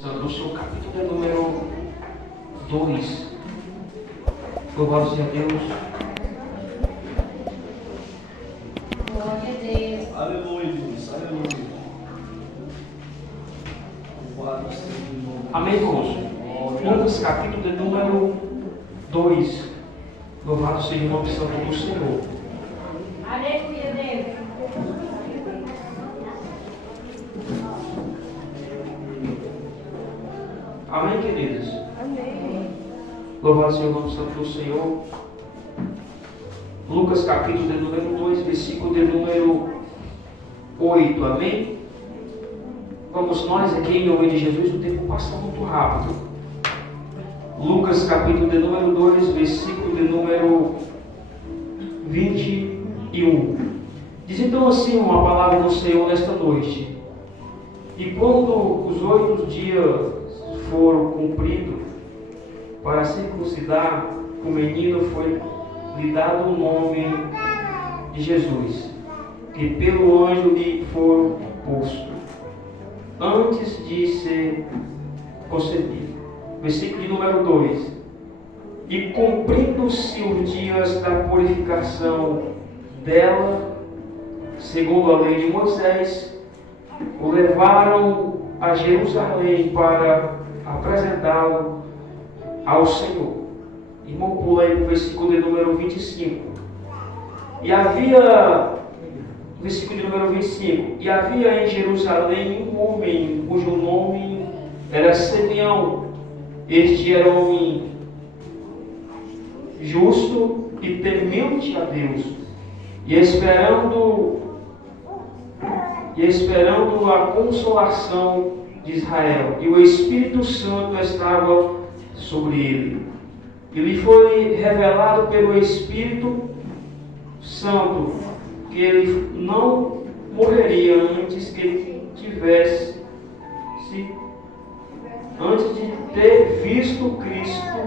No capítulo de número 2. Louvado seja Deus. Glória a Deus. Aleluia, Deus. Aleluia. Louvado seja o nome. Amém, irmãos? Lucas capítulo de número 2. Louvado seja o nome santo do Senhor. Aleluia, Deus. Amém, queridos? Amém. Louvado seja o nome santo do Senhor. Lucas capítulo de número 2, versículo de número 8. Amém? Vamos nós aqui em nome de Jesus, o tempo passa muito rápido. Lucas capítulo de número 2, versículo de número 21. Diz então assim uma palavra do Senhor nesta noite. E quando os 8 dias foram cumpridos para circuncidar, o menino foi-lhe dado o nome de Jesus, que pelo anjo lhe foi posto, antes de ser concebido. Versículo de número 2. E cumprindo-se os dias da purificação dela, segundo a lei de Moisés, o levaram a Jerusalém para apresentá-lo ao Senhor. Irmão, pula aí para o versículo de número 25. E havia, versículo de número 25, e havia em Jerusalém um homem cujo nome era Simeão. Este era um homem justo e temente a Deus, e esperando a consolação de Israel. E o Espírito Santo estava sobre ele. E lhe foi revelado pelo Espírito Santo que ele não morreria antes de ter visto Cristo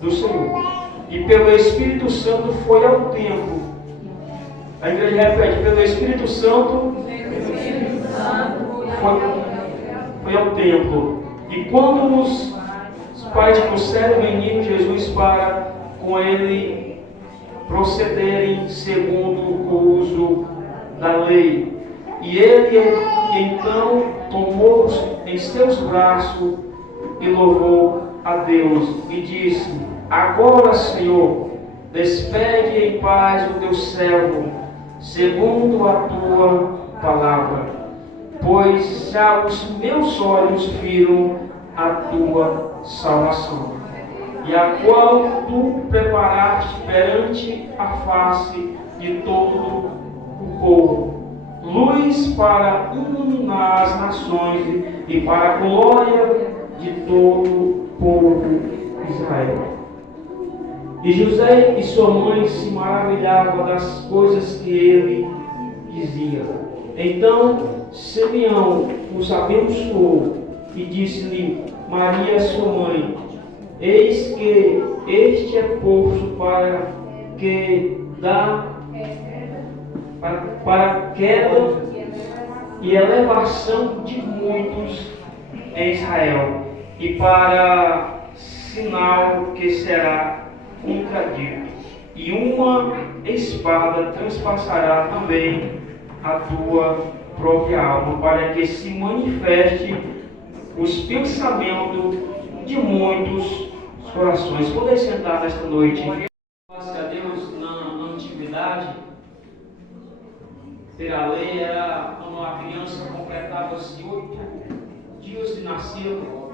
do Senhor. E pelo Espírito Santo foi ao templo. A igreja repete: pelo Espírito Santo foi ao templo. E quando os pais trouxeram o menino Jesus para com ele procederem segundo o uso da lei, e ele então tomou-os em seus braços e louvou a Deus e disse: agora, Senhor, despede em paz o teu servo, segundo a tua palavra, pois já os meus olhos viram a tua salvação, e a qual tu preparaste perante a face de todo o povo, luz para iluminar as nações e para a glória de todo o povo de Israel. E José e sua mãe se maravilhavam das coisas que ele dizia. Então Simeão os abençoou e disse-lhe: Maria, sua mãe, eis que este é posto para queda e elevação de muitos em Israel, e para sinal que será contradito, e uma espada transpassará também a tua própria alma, para que se manifeste os pensamentos de muitos corações. Podem sentar nesta noite. Graças a Deus, na antiguidade, pela lei, era quando a criança completava-se 8 dias de nascido,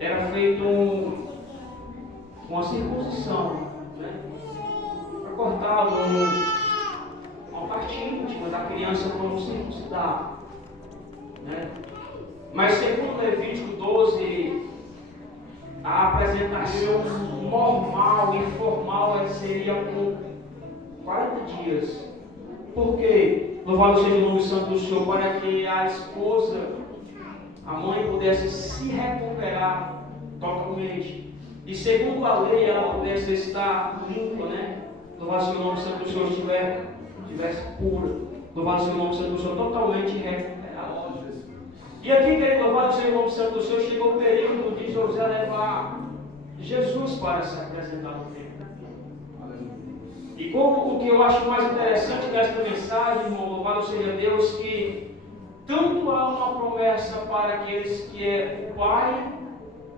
era feito uma circuncisão, né? Para cortar uma parte íntima da criança para não circuncidar, né? Mas segundo Levítico 12, a apresentação normal e formal seria com 40 dias. Por quê? Louvado seja o nome santo do Senhor, para que a esposa, a mãe, pudesse se recuperar totalmente. E segundo a lei, ela pudesse estar limpa, né? Louvado seja o nome santo do Senhor, estivesse pura. Louvado seja o nome santo do Senhor, totalmente recuperada. E aqui, querido, louvado seja o nome santo do Senhor, chegou o período de José levar Jesus para se apresentar no templo. E como o que eu acho mais interessante desta mensagem, irmão, louvado seja Deus, que tanto há uma promessa para aqueles que é o Pai,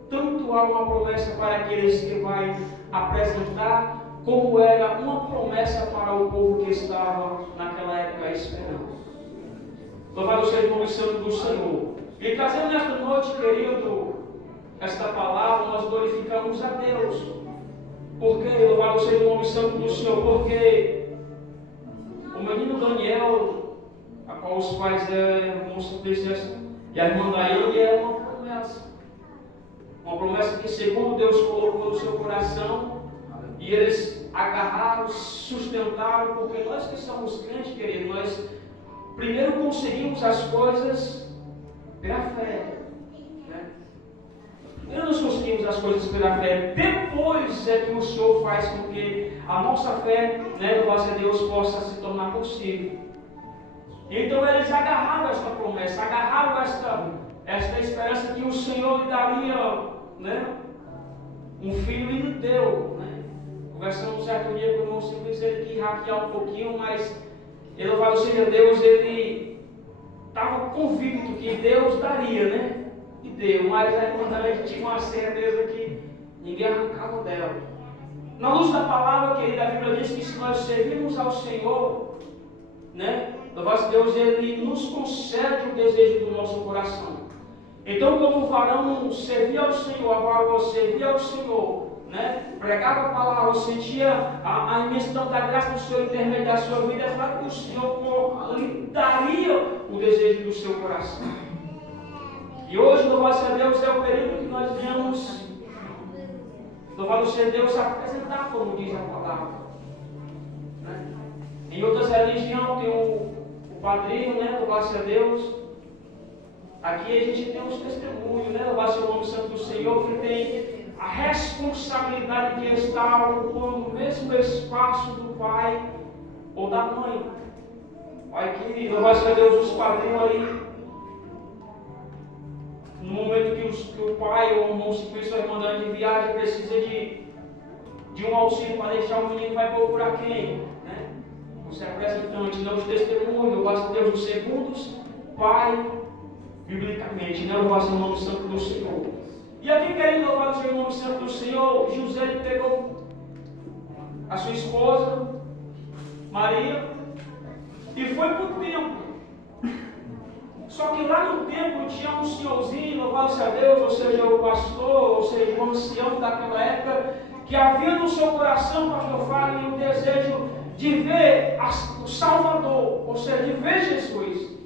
tanto há uma promessa para aqueles que vai apresentar, como era uma promessa para o povo que estava naquela época esperando. Louvado seja o nome santo do Senhor. E trazendo nesta noite, querido, esta palavra, nós glorificamos a Deus. Porque, louvado seja o nome santo do Senhor, porque o menino Daniel, a qual os pais e a irmã Daília, é uma promessa. Uma promessa que, segundo Deus colocou no seu coração, e eles agarraram, sustentaram, porque nós que somos crentes, querido, nós primeiro conseguimos as coisas pela fé. Primeiro nós conseguimos as coisas pela fé, depois é que o Senhor faz com que a nossa fé, louvado a Deus, possa se tornar possível. Então eles agarraram esta promessa, agarraram esta esperança que o Senhor lhe daria, um filho e lhe deu. Conversamos um certo dia com o irmão Simples, ele quis hackear um pouquinho, mas louvado seja Deus, ele estava convicto que Deus daria, E deu, mas a irmã também tinha uma certeza que ninguém arrancava dela. Na luz da palavra, querida, a Bíblia diz que se nós servirmos ao Senhor, louvado Deus, Ele nos concede o desejo do nosso coração. Então, como o varão servia ao Senhor, a varoa servia ao Senhor, pregava a palavra, sentia a imensidão da graça do Senhor intermédio da sua vida, é claro que o Senhor lhe daria o desejo do seu coração. E hoje, louvado seja Deus, é o período que nós viemos, louvado seja Deus, apresentar, como diz a palavra. Em outras religiões tem o padrinho, louvado seja Deus. Aqui a gente tem os testemunhos, louvado seja o nome santo do Senhor, que tem a responsabilidade de estar ocupando o mesmo espaço do pai ou da mãe. Olha aqui, louvado seja Deus, os padrinhos aí. No momento que o pai ou o irmão se conhece, a irmã de viagem, precisa de um auxílio para deixar o menino, vai procurar quem? Os representantes, os testemunhos, louvado seja Deus, os segundos, pai, biblicamente, louvado seja o nome santo do Senhor. E aqui, querido, louvado seja o nome santo do Senhor, José pegou a sua esposa, Maria, e foi para o templo. Só que lá no templo tinha um senhorzinho, louvado seja Deus, ou seja, o pastor, ou seja, o ancião daquela época, que havia no seu coração, pastor Fábio, o desejo de ver o Salvador, ou seja, de ver Jesus.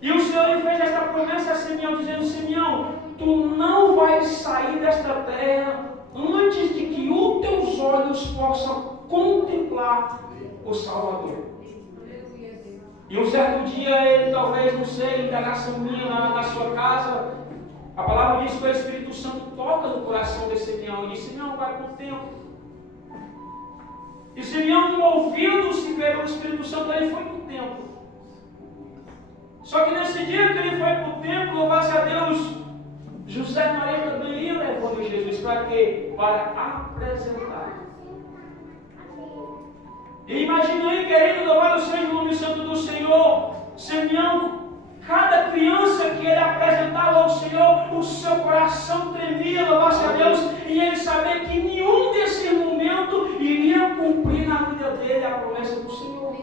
E o Senhor lhe fez esta promessa a Simeão, dizendo: Simeão, tu não vais sair desta terra antes de que os teus olhos possam contemplar o Salvador. E um certo dia ele, talvez, não sei, indagação minha na sua casa, a palavra diz que o Espírito Santo toca no coração de Simeão e diz: Simeão, vai com o tempo. E Simeão, ouvindo-se pelo Espírito Santo, ele foi para o templo. Só que nesse dia que ele foi para o templo, louvado seja Deus, José e Maria também iam levando Jesus para quê? Para apresentar. E imagina aí, querido, louvado seja o nome santo do Senhor, Simeão, cada criança que ele apresentava ao Senhor, o seu coração tremia, louvado seja Deus, e ele sabia que nenhum desse momento iria cumprir na vida dele a promessa do Senhor.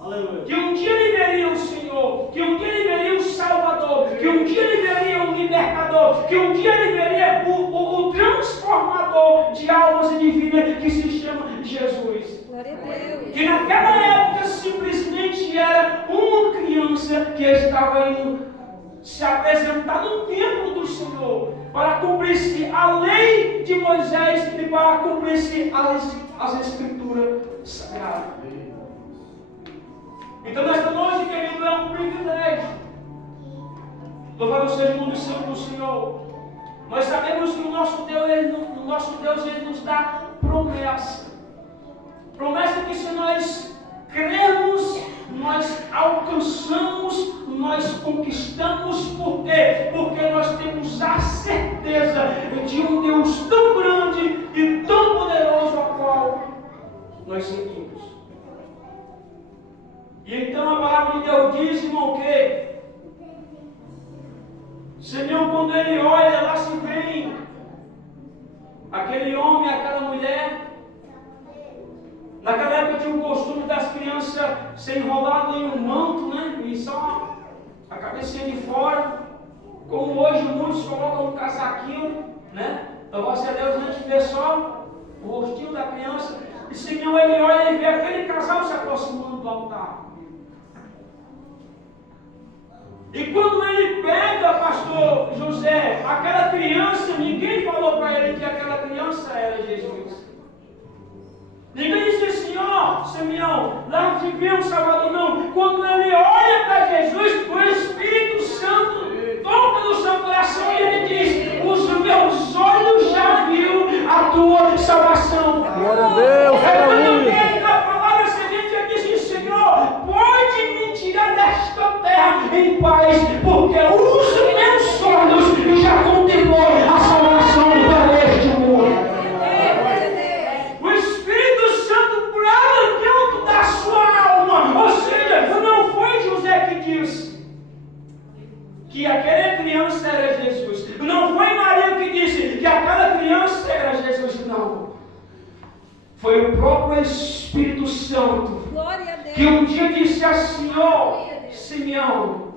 Aleluia. Que um dia ele veria o Senhor, que um dia ele veria o Salvador, que um dia ele veria o Libertador, que um dia ele veria o transformador de almas e de vida, que se chama Jesus. Que naquela época simplesmente era uma criança que estava indo se apresentar no templo do Senhor para cumprir-se a lei de Moisés e para cumprir-se as escrituras sagradas. Então nesta noite, querido, é um privilégio. Louvado seja o nome santo do Senhor. Nós sabemos que o nosso Deus ele nos dá promessa. Promessa que se nós crermos nós alcançamos, nós conquistamos. Por quê? Porque nós temos a certeza de um Deus tão grande e tão poderoso ao qual nós seguimos. E então a palavra de Deus diz, irmão, que Simeão, quando ele olha, lá se vem aquele homem, aquela mulher. Naquela época tinha o costume das crianças ser enroladas em um manto, né? E só a cabecinha de fora. Como hoje muitos colocam um casaquinho, né? Louvado a Deus, a gente vê só o rostinho da criança. E Simeão, ele olha e vê aquele casal se aproximando do altar. E quando ele pega, pastor José, aquela criança, ninguém falou para ele que aquela criança era Jesus. Ninguém disse assim, ó, Simeão, lá te vê um Salvador, não. Quando ele olha para Jesus, o Espírito Santo toca no seu coração e ele diz, os meus olhos já viram a tua salvação. Glória a Deus, aleluia. Na palavra seguinte ele disse, Senhor, pode me tirar desta terra em paz, porque os meus olhos já contemplou a salvação para este mundo. O Espírito Santo brava dentro da sua alma. Ou seja, não foi José que disse que aquela criança era Jesus. Não foi Maria que disse que aquela criança era Jesus, não. Foi o próprio Espírito Santo que um dia disse assim, ó, Simeão,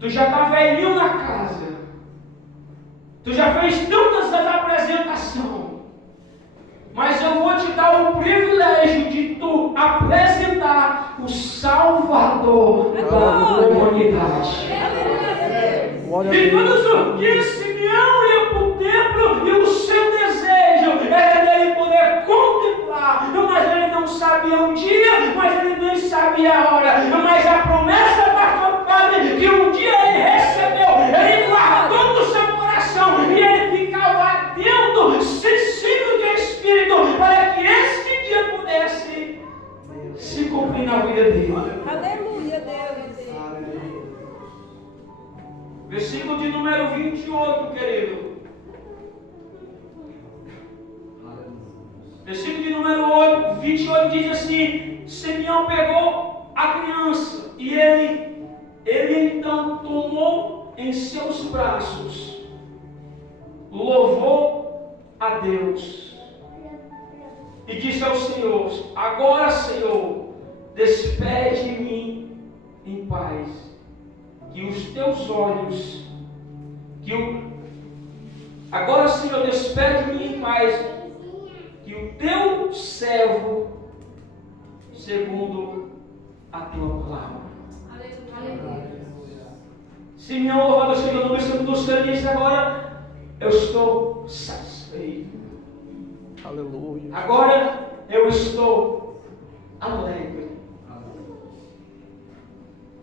tu já está velhinho na casa, tu já fez tantas apresentações, mas eu vou te dar o privilégio de tu apresentar o Salvador da humanidade. E quando Simeão ia para o templo, e o seu desejo era dele poder contemplar, mas ele não sabia o dia, mas ele nem sabia a hora, mas a promessa da Padre que um dia ele recebeu, ele guardou no seu coração, e ele ficava atento, sensível de espírito, para que esse dia pudesse se cumprir na vida dele. Aleluia, Deus. Versículo de número 28, querido. Versículo de número 28 diz assim: Simeão pegou a criança e ele então tomou em seus braços, louvou a Deus e disse ao Senhor: agora, Senhor, despede de mim em paz, que os teus olhos, agora, Senhor, despede de mim em paz, que o teu servo, segundo a tua palavra. Aleluia. Simeão, louvado seja o nome do Senhor, disse: agora eu estou satisfeito. Aleluia. Agora eu estou alegre.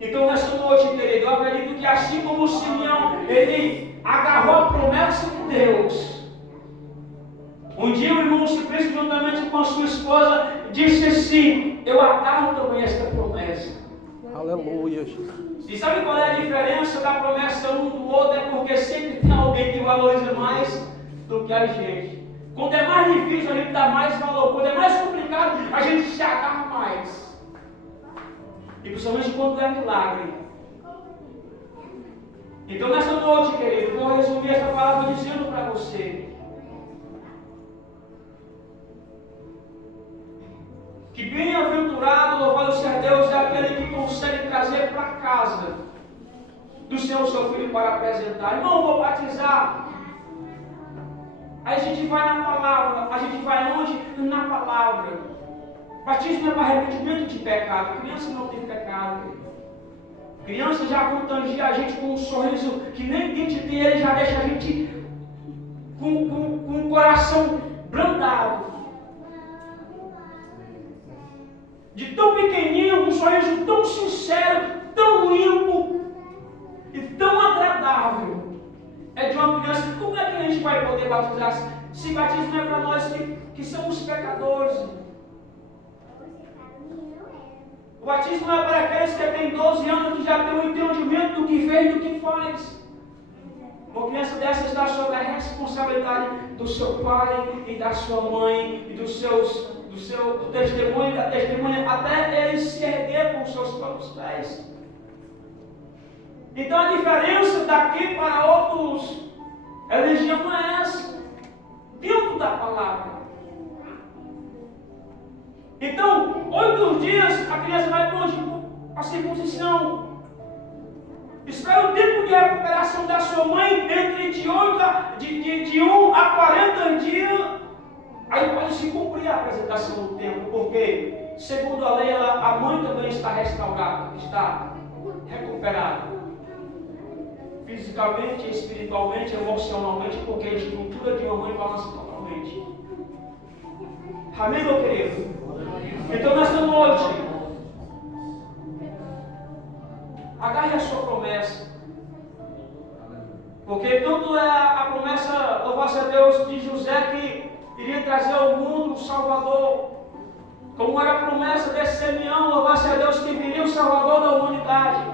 Então, nessa noite, querido, eu acredito que assim como o Simeão, ele agarrou a promessa de Deus. Um dia o irmão Simplício, juntamente com a sua esposa, disse assim: eu agarro também esta promessa. Aleluia. E sabe qual é a diferença da promessa um do outro? É porque sempre tem alguém que valoriza mais do que a gente. Quando é mais difícil, a gente dá mais valor. Quando é mais complicado, a gente se agarra mais. E principalmente quando é milagre. Então, nessa noite, querido, eu vou resumir essa palavra dizendo para você que bem-aventurado, louvado seja Deus, é aquele que consegue trazer para casa do Senhor seu filho para apresentar. Irmão, vou batizar. Aí a gente vai na palavra. A gente vai onde? Na palavra. Batismo é para arrependimento de pecado. Criança não tem pecado. Criança já contagia a gente com um sorriso que nem dente tem, ele já deixa a gente com o coração brandado. De tão pequenininho, um sorriso tão sincero, tão limpo e tão agradável. É de uma criança. Como é que a gente vai poder batizar? Se batismo é para nós que somos pecadores. O batismo não é para aqueles que têm 12 anos, que já têm um entendimento do que fez e do que faz. Uma criança dessa está sob a responsabilidade do seu pai e da sua mãe e do testemunho, da testemunha, até ele se erguer com os seus próprios pés. Então a diferença daqui para outros religião não é essa, dentro da palavra. Então, 8 dias a criança vai para a circuncisão. Espera o tempo de recuperação da sua mãe entre de 1 a 40 dias. Aí pode se cumprir a apresentação do tempo, porque, segundo a lei, a mãe também está restaurada, está recuperada. Fisicamente, espiritualmente, emocionalmente, porque a estrutura de uma mãe balança totalmente. Amém, meu querido? Então, nesta noite, agarre a sua promessa. Porque tanto é a promessa, louvado a Deus, de José, que iria trazer ao mundo um Salvador, como era a promessa de Simeão, louvado a Deus, que viria o Salvador da humanidade.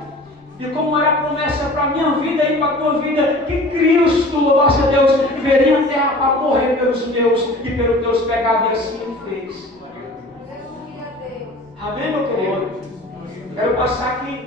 E como era a promessa para a minha vida e para a tua vida, que Cristo, louvado a Deus, viria à terra para morrer pelos teus e pelos teus pecados, e assim ele fez. Amém, meu querido? Quero passar aqui